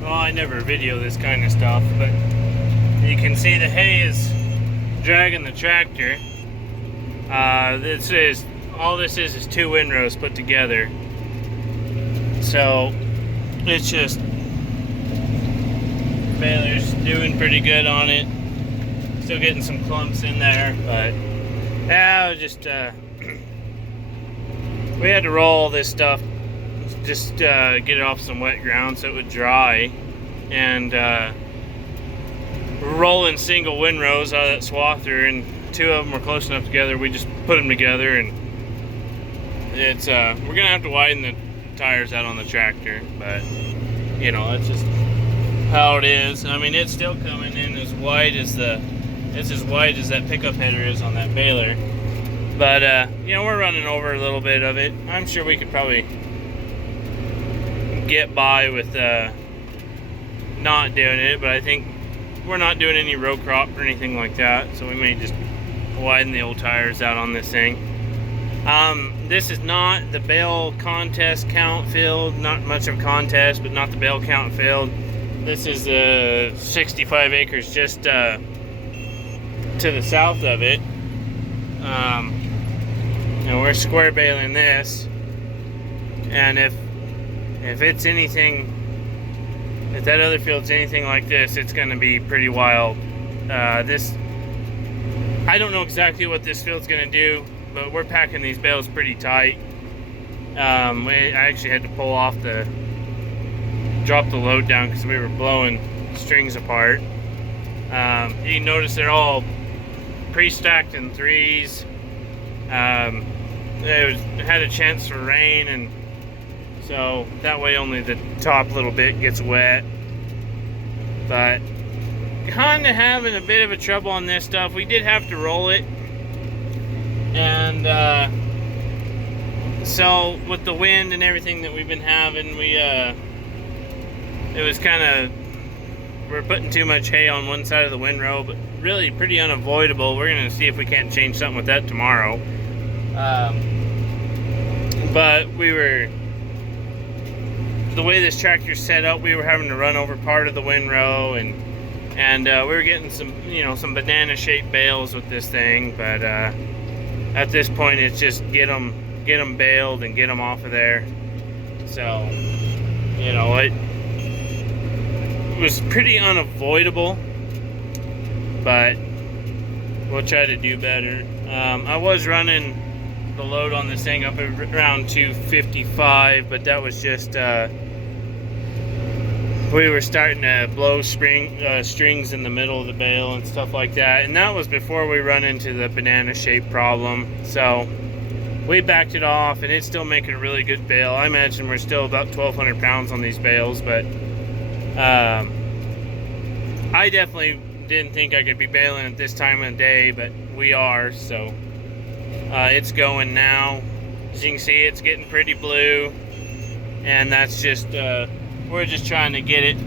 well, I never video this kind of stuff, but you can see the hay is dragging the tractor. All this is two windrows put together. So it's just baler's doing pretty good on it. Still getting some clumps in there, but yeah, just we had to roll all this stuff, just get it off some wet ground so it would dry, and we're rolling single windrows out of that swather, and two of them were close enough together. We just put them together, and it's we're gonna have to widen the tires out on the tractor, but you know, that's just how it is. I mean, it's still coming in as wide as that pickup header is on that baler, but you know, we're running over a little bit of it. I'm sure we could probably get by with not doing it, but I think we're not doing any row crop or anything like that, so we may just widen the old tires out on this thing. This is not the bale contest count field, not much of a contest, but not the bale count field. This is 65 acres just to the south of it. And we're square baling this, and if it's anything, if that other field's anything like this, it's going to be pretty wild. I don't know exactly what this field's going to do, but we're packing these bales pretty tight. I actually had to drop the load down because we were blowing strings apart. You can notice they're all pre-stacked in threes. It had a chance for rain, and so that way only the top little bit gets wet. But kind of having a bit of a trouble on this stuff. We did have to roll it, and so with the wind and everything that we've been having, it was kind of, we're putting too much hay on one side of the windrow, but really pretty unavoidable. We're gonna see if we can't change something with that tomorrow. But the way this tractor's set up, we were having to run over part of the windrow, and we were getting some banana shaped bales with this thing, but at this point it's just get them baled and get them off of there. So you know, it was pretty unavoidable, but we'll try to do better. I was running the load on this thing up around 255, but that was just we were starting to blow strings in the middle of the bale and stuff like that, and that was before we run into the banana shape problem. So we backed it off, and it's still making a really good bale. I imagine we're still about 1,200 pounds on these bales, but I definitely didn't think I could be baling at this time of the day, but we are. So it's going now. As you can see, it's getting pretty blue, and that's just we're just trying to get it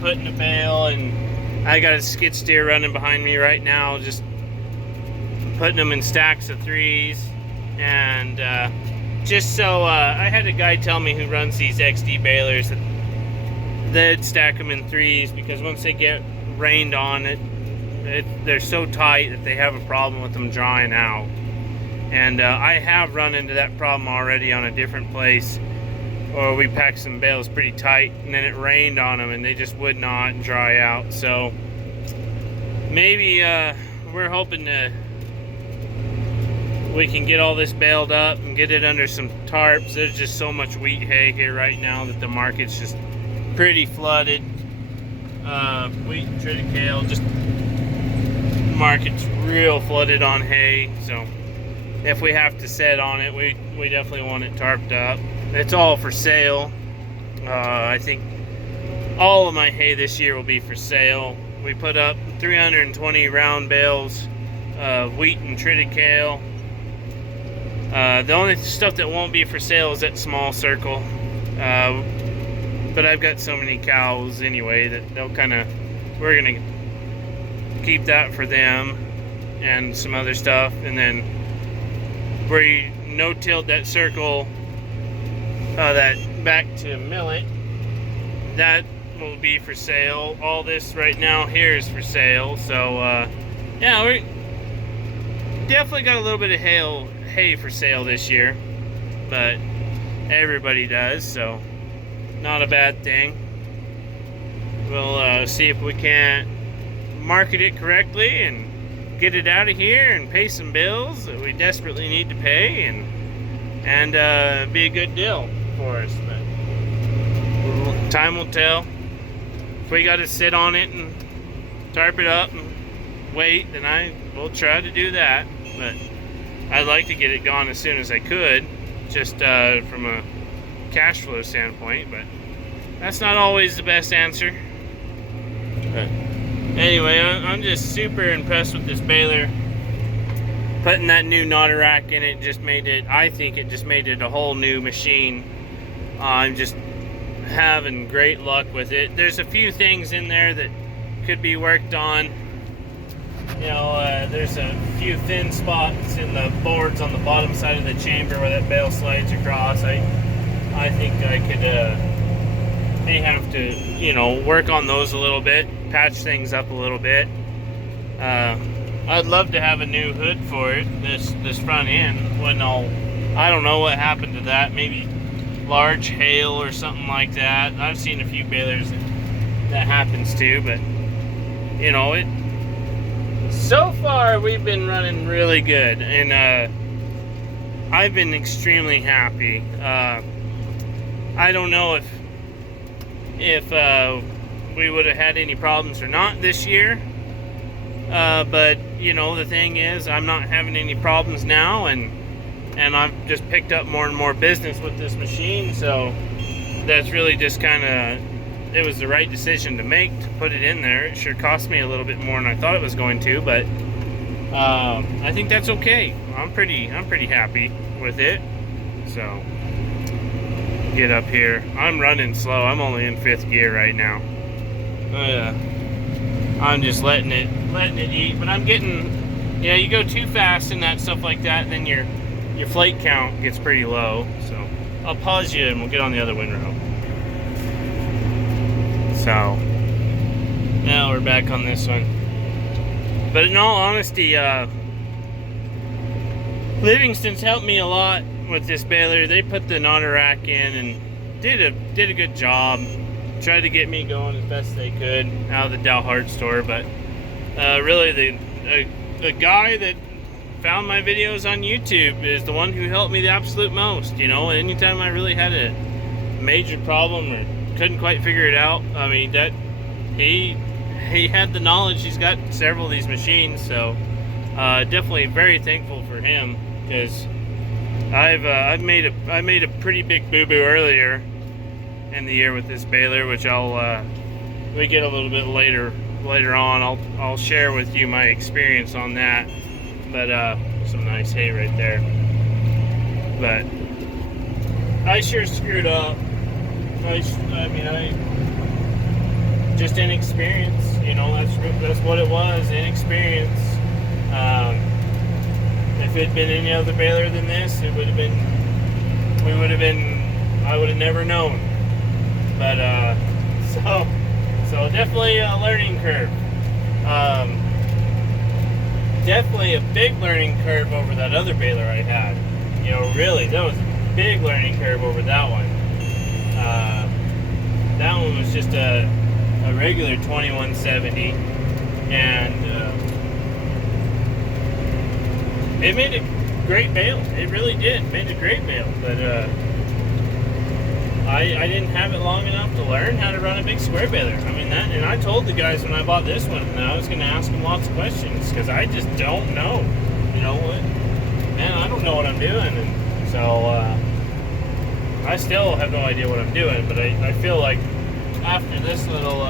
put in a bale. And I got a skid steer running behind me right now, just putting them in stacks of threes. And just so I had a guy tell me who runs these XD balers that they'd stack them in threes, because once they get rained on, they're so tight that they have a problem with them drying out. And I have run into that problem already on a different place, or we packed some bales pretty tight, and then it rained on them and they just would not dry out. So maybe we're hoping we can get all this baled up and get it under some tarps. There's just so much wheat hay here right now that the market's just pretty flooded. Wheat and triticale, just market's real flooded on hay. So if we have to set on it, we definitely want it tarped up. It's all for sale. I think all of my hay this year will be for sale. We put up 320 round bales of wheat and triticale. The only stuff that won't be for sale is that small circle. But I've got so many cows anyway that we're gonna keep that for them and some other stuff. And then we no-tilled that circle, that back to millet. That will be for sale. All this right now here is for sale. So yeah, we definitely got a little bit of hay for sale this year, but everybody does, so not a bad thing. We'll see if we can't market it correctly and get it out of here and pay some bills that we desperately need to pay, and be a good deal for us. But time will tell. If we got to sit on it and tarp it up and wait, then I will try to do that. But I'd like to get it gone as soon as I could, just from a cash flow standpoint, but that's not always the best answer. But anyway, I'm just super impressed with this baler. Putting that new knotter rack in it just made it, I think it just made it a whole new machine. I'm just having great luck with it. There's a few things in there that could be worked on. You know, there's a few thin spots in the boards on the bottom side of the chamber where that bale slides across. I think I could may have to, you know, work on those a little bit, patch things up a little bit. I'd love to have a new hood for it, this front end. When I don't know what happened to that. Maybe large hail or something like that. I've seen a few balers that happens to, but you know, so far we've been running really good, and I've been extremely happy. I don't know if we would have had any problems or not this year, but you know, the thing is, I'm not having any problems now, and I've just picked up more and more business with this machine, so that's really just kind of, it was the right decision to make, to put it in there. It sure cost me a little bit more than I thought it was going to, but I think that's okay. I'm pretty happy with it. So get up here. I'm running slow. I'm only in 5th gear right now. I'm just letting it eat, but I'm getting, yeah, you go too fast and that stuff like that, and then your flake count gets pretty low. So I'll pause you and we'll get on the other windrow. So now we're back on this one. But in all honesty, Livingston's helped me a lot with this baler. They put the knotter rack in and did a good job. Tried to get me going as best they could out of the Dalhart store, but really the guy that found my videos on YouTube is the one who helped me the absolute most. You know, anytime I really had a major problem or couldn't quite figure it out, I mean, that he had the knowledge. He's got several of these machines, so definitely very thankful for him, because I made a pretty big boo-boo earlier in the year with this baler, which we get a little bit later on. I'll share with you my experience on that. But some nice hay right there. But I sure screwed up. I just inexperience. You know, that's what it was, inexperience. If it had been any other baler than this, I would have never known. But so definitely a learning curve. Definitely a big learning curve over that other baler I had. You know, really, that was a big learning curve over that one. That one was just a regular 2170, and it made a great bale. It really did. It made a great bale, but I didn't have it long enough to learn how to run a big square baler. I mean, and I told the guys when I bought this one that I was going to ask them lots of questions, because I just don't know. You know what? Man, I don't know what I'm doing, and so I still have no idea what I'm doing. But I feel like after this little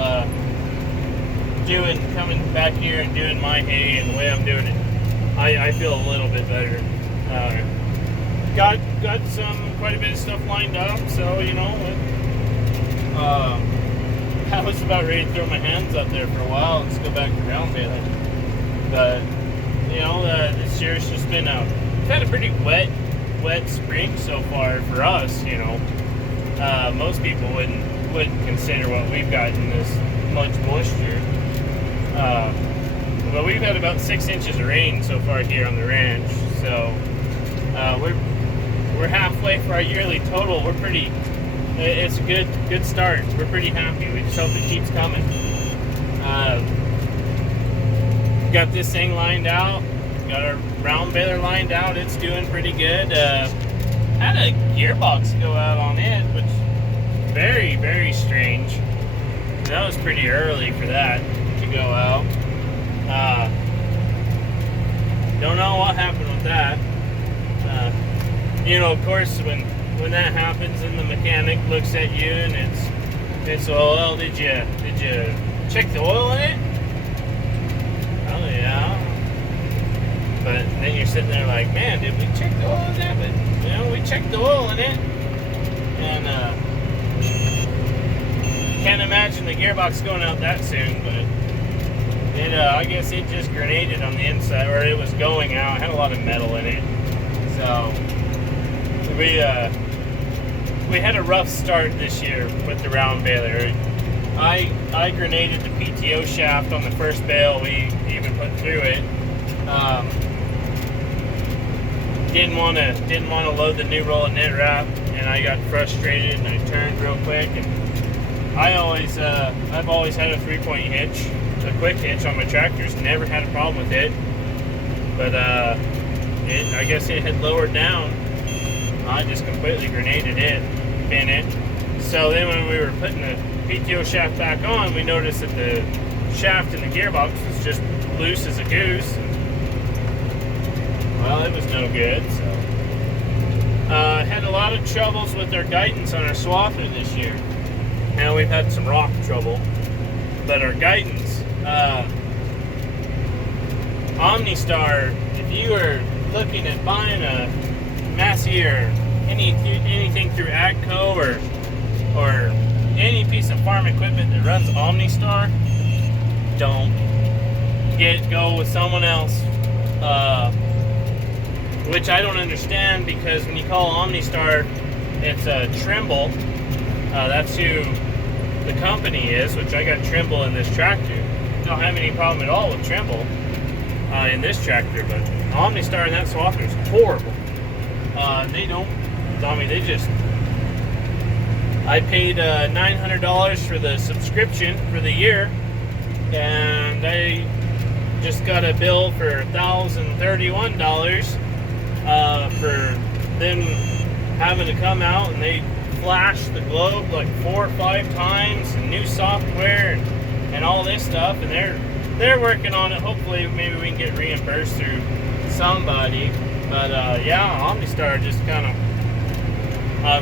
coming back here and doing my hay and the way I'm doing it, I feel a little bit better. Got quite a bit of stuff lined up, so you know, I was about ready to throw my hands up there for a while and just go back to ground baling. But you know, this year's just been we've had a pretty wet spring so far for us. You know, most people wouldn't wouldn't consider what we've gotten this much moisture. But we've had about 6 inches of rain so far here on the ranch, so we're halfway for our yearly total. We're pretty. It's a good start. We're pretty happy. We just hope it keeps coming. Got this thing lined out. Got our round baler lined out. It's doing pretty good. Had a gearbox go out on it, which is very, very strange. That was pretty early for that to go out. Don't know what happened with that. Of course, when that happens, and the mechanic looks at you and it's well, did you check the oil in it? Oh yeah. But then you're sitting there like, man, did we check the oil in that? But we checked the oil in it, and can't imagine the gearbox going out that soon. But I guess it just grenaded on the inside, or it was going out. It had a lot of metal in it, so we had a rough start this year with the round baler. I grenaded the PTO shaft on the first bale we even put through it. Didn't want to load the new roll of knit wrap, and I got frustrated and I turned real quick. And I've always had a 3-point hitch, a quick hitch on my tractors. Never had a problem with it, but I guess it had lowered down. I just completely grenaded it, bent it. So then when we were putting the PTO shaft back on, we noticed that the shaft in the gearbox was just loose as a goose. Well, it was no good. So had a lot of troubles with our guidance on our swather this year. Now we've had some rock trouble, but our guidance, OmniStar, if you are looking at buying a Massey or anything through AGCO or any piece of farm equipment that runs OmniStar, don't go with someone else. Which I don't understand, because when you call OmniStar, it's a Trimble. That's who the company is, which I got Trimble in this tractor. Don't have any problem at all with Trimble in this tractor, but OmniStar in that swather is horrible. I paid $900 for the subscription for the year, and I just got a bill for $1,031 for them having to come out, and they flashed the globe like 4 or 5 times, and new software and all this stuff, and they're working on it. Hopefully maybe we can get reimbursed through somebody. But yeah, OmniStar just kind of,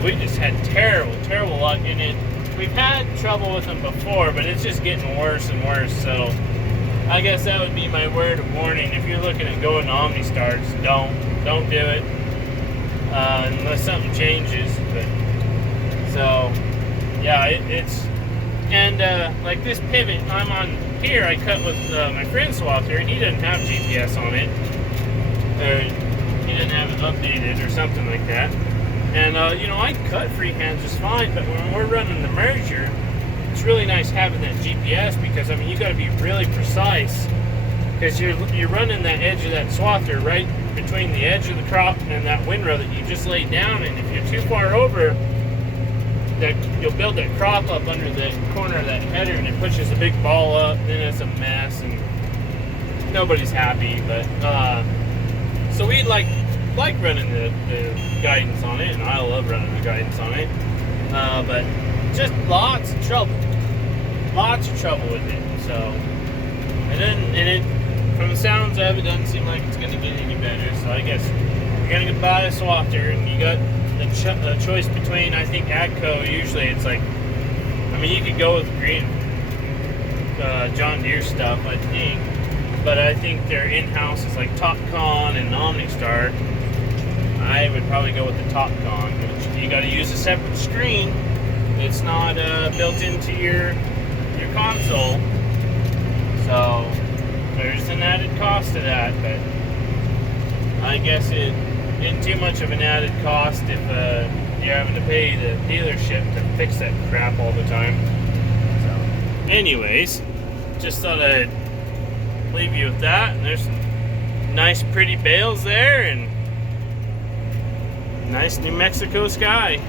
we just had terrible luck in it. We've had trouble with them before, but it's just getting worse and worse. So I guess that would be my word of warning. If you're looking at going to OmniStar, just don't do it unless something changes. But so yeah, like this pivot I'm on here, I cut with my friend's swather, and he doesn't have GPS on it, or he didn't have it updated or something like that. And I cut freehand just fine, but when we're running the merger, it's really nice having that GPS, because you got to be really precise, because you're running that edge of that swather right between the edge of the crop and that windrow that you just laid down. And if you're too far over, that you'll build that crop up under the corner of that header, and it pushes a big ball up, and then it's a mess, and nobody's happy. But so we like running the guidance on it, and I love running the guidance on it. But just lots of trouble with it. So from the sounds of it, doesn't seem like it's going to get any better. So I guess you're going to buy a swather, and you got the choice between, I think AGCO, usually it's like, you could go with green John Deere stuff, I think, but I think their in-house is like TopCon and OmniStar. I would probably go with the TopCon, which you got to use a separate screen. It's not built into your console, so there's an added cost to that. But I guess it isn't too much of an added cost if you're having to pay the dealership to fix that crap all the time. So, anyways, just thought I'd leave you with that. And there's some nice, pretty bales there, and nice New Mexico sky.